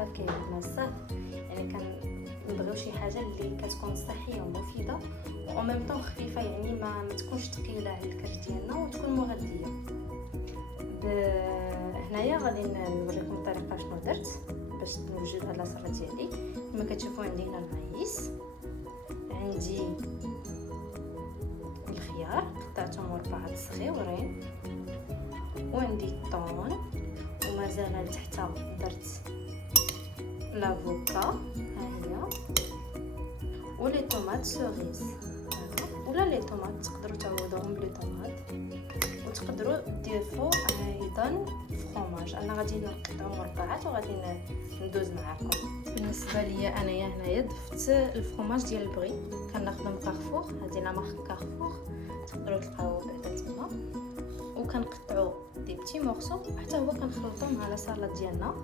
الصغار كيعجبنا الصاف، يعني كنبغيو شي حاجه اللي كتكون صحيه ومفيده و ميم طون خفيفه، يعني ما تكونش ثقيله على الكرش ديالنا وتكون مغذيه. هنايا غادي نوريكم الطريقه شنو درت باش نوجد هاد لاصره ديالي. كما كتشوفوا عندي هنا المعيس، عندي الخيار قطعتهم مربعات صغيورين، وعندي الطون، ومازال لتحت درت لافوكا ها هي، ولي طوماط سوريز ولا لي طوماط تقدروا تعوضوهم بلي طوماط، وتقدروا تضيفوا ايضا فرomاج. انا غادي نقطعو مربعات وغادي ندوز معكم. بالنسبه ليا انايا هنايا ضفت الفرomاج ديال البغي، كناخذو من كارفور، هذه لا مارك كارفور تقدروا تلقاوه بعدا تما، وكنقطعو دي بتي مورسو حتى هو كنخلطو مع لا سالاد ديالنا.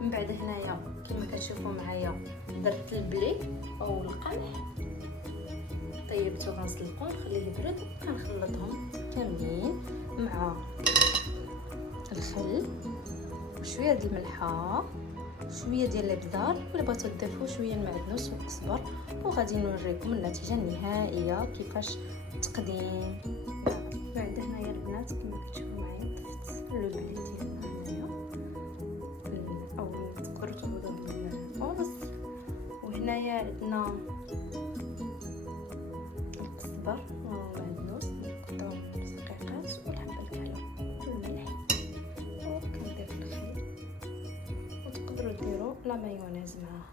من بعد هنايا كما كتشوفوا معايا درت البلي او القمح، طيبته غنسلقو نخليه يبرد، كنخلطهم كاملين مع الخل وشويه ديال الملحه شويه ديال الابزار، ولا بغيتو تضيفوا شويه المعدنوس والقزبر، وغادي نوريكم النتيجه النهائيه كيفاش التقديم. بعد هنايا البنات كما كتشوفوا معايا ضفت لو بلي ديالنا هنايا، او تقدروا تعوضوه بالارز، وهنايا عندنا القزبر والمعدنوس نقطعوه رقيقات، والحبه الكحله والملح، وكنضيف الخل، وتقدروا ديروا لا مايونيز معاه.